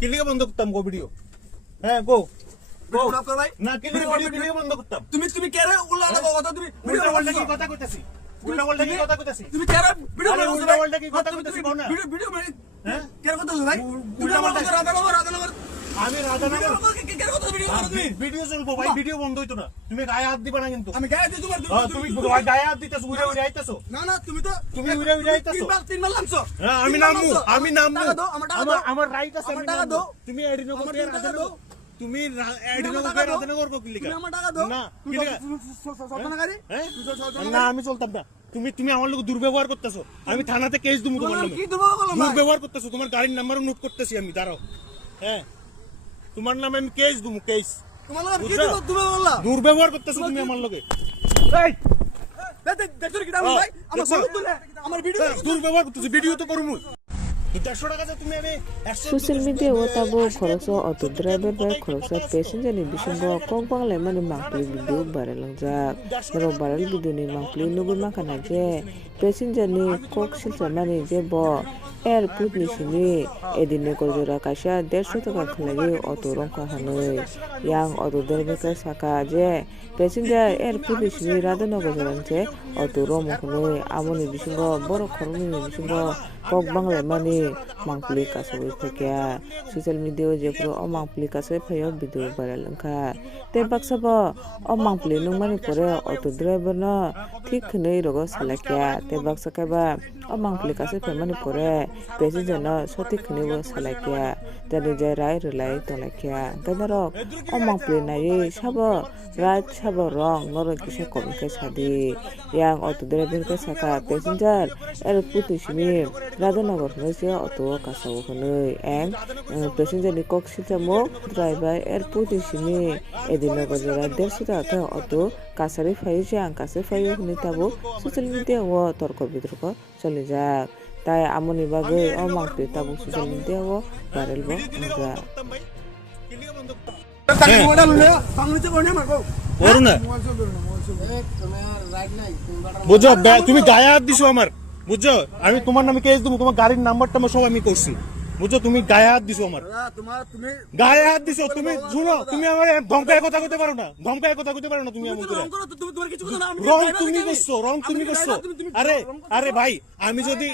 কিলিকে বন্ধ করতাম গো ভিডিও। হ্যাঁ গো গো ভিডিও কর ভাই। না কিলিকে ভিডিও বন্ধ করতাম। তুমি কে রে উল্লা কথা তুমি উল্টা পাল্টা কি কথা কইতাছি? উল্টা পাল্টা কি কথা কইতাছি? তুমি কে রে ভিডিও আরে উল্টা পাল্টা কি কথা কইতাছি বল না? ভিডিও মানে হ্যাঁ কে কথা ভাই? উল্টা পাল্টা রাধানগর আমি রাধানগর কে কথা ভিডিও করো তুমি? ভিডিও চলবো ভাই, ভিডিও বন্ধ হইতো না। তুমি গায়ে হাত দিবা না কিন্তু। আমি গায়ে দিই তোমার তুমি গায়ে হাত দিতেছো, উড়ে উড়ে আইতাছো। না তুমি তো তুমি উড়ে উড়ে আইতাছো। তিনবার নামছো। হ্যাঁ আমি নামু। আমার রাইট আছে। আমার টাকা দাও। তুমি এডিনগর কে রাধানগর, তুমি এডিনগর কে রাধানগর কো কিলিকা? তুমি আমার টাকা দাও। না তুই কিলিকা সতনাকারী? হ্যাঁ না আমি চলতাম না। তুমি আমার লোক দুর্ব্যবহার করতেছো। আমি থানাতে কেস দিমু তোমার নামে। কি দেবো বলো ভাই? দুর্ব্যবহার করতেছো, তোমার গাড়ির নাম্বারও নোট করতেছি আমি, দাঁড়াও। হ্যাঁ তোমার নামে আমি কেস দিমু, কেস। তোমার নাম কি দেবো তুমি বললা? দুর্ব্যবহার করতেছো তুমি আমার লগে। এই দেখো কি দাম ভাই? আমার ফটো তুলে আমার ভিডিও দুর্ব্যবহার করতেছো, ভিডিও তো করমু। 150 টাকা তুমি আমি Sosial media watabo khoroso auto driver by khoroso passenger ni bisingo kok banglai mani mangpli video baralangjak naro baral video ni mangpli nugur makana je passenger ni kok silcha mani je bo airport ni sini edine korjora kaisa 150 টাকা khlagi auto rongka hanoi yang auto driver ka saka je passenger airport ni sini radhanagar jorangche auto romo khnoi amoni bisingo borok khoroni ni bisingo kok banglai mani mangpli kasoi thekya social media je pro o mangpli kasoi phayo video viral angkha te baksabo o mangpli nungmani pore auto driver no thik khnei rogo salakya te baksaka ba o mangpli kasoi phaimani pore passenger no sotik khnei bo salakya tani je rai relai tolakya tadarok o mangpli nai sabo right sabo wrong noro kise komke sadi yang auto driver ka saka passenger airport ni sini radhanagar hoise auto kasao khnoi and passenger ni kok silchamo driver airport ni sini edinagar jora 150 টাকা auto kasari phai jang kasai phai ni tabo social media o torko bitorko chole jak tai amoni bagai o mangpe tabo social media o viral bo ja কিলিকে বন্ধ করতাম। তাকে মোড়া ললে বাংলাতে কোনে মারবো ওর না বুঝো তুমি গায়ে হাত দিছো আমার, বুঝছো? আমি তোমার নামে কেস দেবো, তোমার গাড়ির নাম্বারটা সব আমি করছি, বুঝছো? তুমি গায়ে হাত দিছো আমার, তুমি গায়ে হাত দিছো। তুমি শুনো, তুমি আমার ধমকায় কথা কইতে পারো না, ধমকায় কথা কইতে পারো না। তুমি এমন করে রং করো তুমি তোমার কিছু কথা না আমি রং তুমি করছো, রং তুমি করছো। আরে ভাই আমি যদি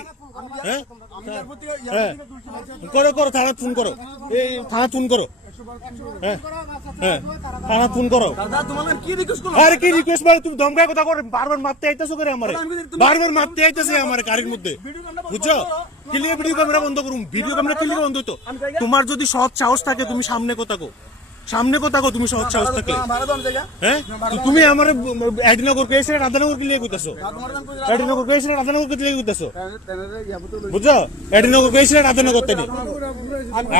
হ্যাঁ হ্যাঁ করো থানা ফোন করো, এই থানা ফোন করো। হ্যাঁ হ্যাঁ থানা ফোন করো। দাদা তোমার নাম কি রিকোয়েস্ট করো? আরে কি রিকোয়েস্ট মানে তুমি ধমকায় কথা করে বারবার মারতে আইতাছো করে আমারে, বারবার মারতে আইতাছে আমারে গাড়ির মধ্যে, বুঝছো? কিলিকে ভিডিও ক্যামেরা বন্ধ করুম, ভিডিও ক্যামেরা কিলিকে বন্ধ হইতো? তোমার যদি সৎ সাহস থাকে তুমি সামনে কথা কো, সামনে কথা কো, তুমি সৎ সাহস থাকে। ভাড়া দাম জায়গা হ্যাঁ তুমি আমার এডিনগর কেসে রাধানগর কিলিকে কইতাছো, এডিনগর কেসে রাধানগর কিলিকে কইতাছো, বুঝছো? এডিনগর কেসে রাধানগর তাই।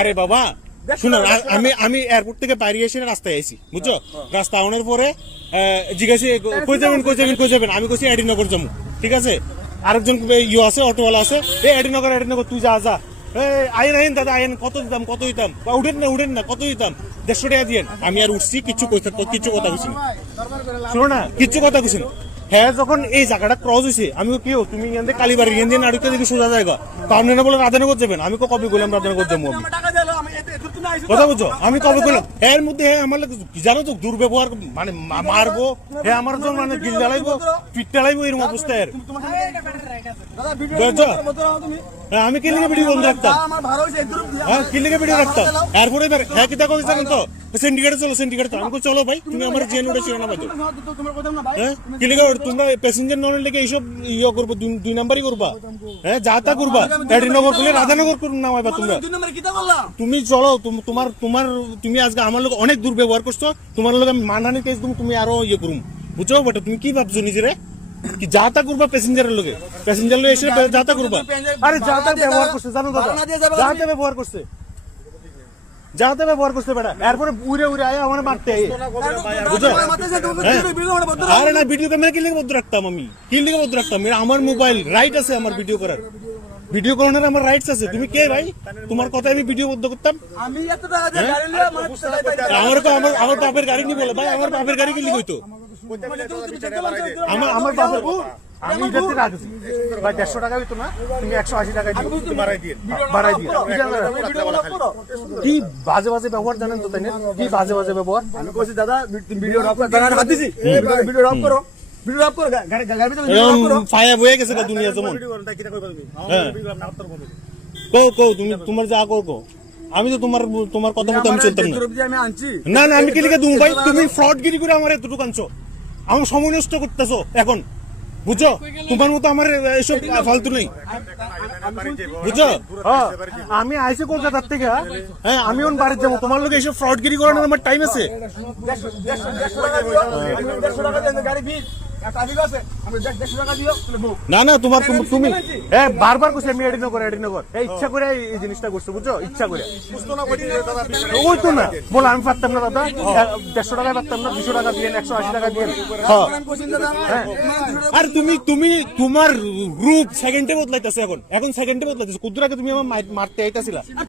আরে বাবা শুনো, আমি এয়ারপোর্ট থেকে বাইরে এসে রাস্তায় আইছি, বুঝছো? রাস্তা আনার পরে জিজ্ঞাসা কই যাবেন, আমি কইছি এডিনগর যাবো, ঠিক আছে? আরেকজন আছে অটোওয়ালা আছে, এডিনগর তুই যা আইন দাদা আইন, কত দিতাম উঠেন না কত দিতাম, 150 টাকা দিয়েন। আমি আর উঠছি, কিচ্ছু কথা কইছি না, শোনো না, কিচ্ছু কথা কইছি না। হ্যাঁ যখন এই জায়গাটা ক্রস হয়েছে আমি কি তুমি এখান কালীবাড়ি এখান নাড়িতে দেখি সোজা জায়গা, তো আপনি না বলে রাধানগর যাবেন, আমি কবে বললাম রাধানগর যাবো। আমি টাকা দিলো আমি এত তুমি আইছো কথা বুঝছো, আমি কবে বললাম এর মধ্যে আমার জানো তো দুর্ব্যবহার মানে মারবো, হ্যাঁ আমার জন্য মানে গিল জ্বালাইবো, পিঠ জ্বালাইবো, এরকম অবস্থা। দাদা ভিডিও বুঝছো? বলতো তুমি হ্যাঁ আমি কিলিকে ভিডিও বন্ধ রাখতাম, আমার ভাড়া হইছে এদুর হ্যাঁ কিলিকে ভিডিও রাখতাম। এরপরে হ্যাঁ কি দেখো জানেন তো সিন্ডিকেটে চলো, আমি চলো ভাই তুমি আমার জেন উঠে ছিল না ভাই, তোমার কথা না ভাই হ্যাঁ কিলিকে তোমরা প্যাসেঞ্জার ননের লেগে এইসব করবো, 2 নাম্বারই করবা, হ্যাঁ যা তা করবা। এডিনগর করলে রাধানগর করুন নামাইবা তোমরা। দুই নম্বরে কিটা বললাম তুমি চলো, তুমি আজকে আমার লোক অনেক দুর্ব্যবহার করছো, তোমার লোক আমি মানহানি কেস দেবো, তুমি আরো করুম, বুঝছো? বেটা তুমি কি ভাবছো নিজেরে কি যা তা করবা প্যাসেঞ্জারের লোকে, প্যাসেঞ্জার লোক এসে যা তা করবা। আরে যা তা ব্যবহার করছে জানো দাদা, যা তা ব্যবহার করছে বেটা। এরপরে উড়ে আয় আমার মারতে আয়, বুঝছো? আরে না ভিডিও ক্যামেরা কিলিকে বন্ধ রাখতাম, আমি কিলিকে বন্ধ রাখতাম, আমার মোবাইল রাইট আছে আমার ভিডিও করার, ভিডিও করানোর আমার রাইটস আছে। তুমি কে ভাই, তোমার কথা আমি ভিডিও বন্ধ করতাম? আমি এত টাকা দিয়ে গাড়ি লিয়া আমার বাপের গাড়ি নি বলে ভাই, আমার বাপের গাড়ি কিলি কইতো, আমার বাপের আমি যাতে রাখছি ভাই 150 টাকা হইতো না তুমি 180 টাকা দিও বাড়াই দিয়ে কি বাজে বাজে ব্যবহার জানেন তো তাই না কি বাজে বাজে ব্যবহার আমি কইছি দাদা ভিডিও অফ করো দাদা হাত দিছি ভিডিও অফ করো ভিডিও অফ করো গাড়ি গাড়ি ভিতরে ভিডিও অফ করো এরকম ফায়া বয়ে গেছে না দুনিয়া যেমন হ্যাঁ কো তুমি তোমার যা কো আমি তো তোমার কথা মতো আমি চলতাম না আমি আনছি না না আমি কি লিখে দেবো ভাই তুমি ফ্রডগিরি করে আমার এতটুকু আনছো আমার সময় নষ্ট করতেছো এখন বুঝছো তোমার মতো আমার এসব ফালতু নেই বুঝছো হ্যাঁ, আমি আইসে কলকাতার থেকে হ্যাঁ আমি ওন বাড়িতে যাবো তোমার লোক এসব ফ্রডগিরি করানোর আমার টাইম আছে 150 টাকা দেন গাড়ি বিল ট্রাফিক আছে আমি 150 টাকা দিও না না তোমার তুমি হ্যাঁ বারবার কইছি আমি এডিনগর এই ইচ্ছা করে এই জিনিসটা করছো বুঝছো ইচ্ছা করে ওই তো না বল আমি পারতাম না দাদা 150 টাকা পারতাম না 200 টাকা দিয়ে 180 টাকা দিয়ে হ্যাঁ আর তুমি তোমার রূপ সেকেন্ডে বদলাইতেছে এখন সেকেন্ডে বদলাইতেছে কুদ্দুর আগে তুমি আমার মারতে আইতাছিলা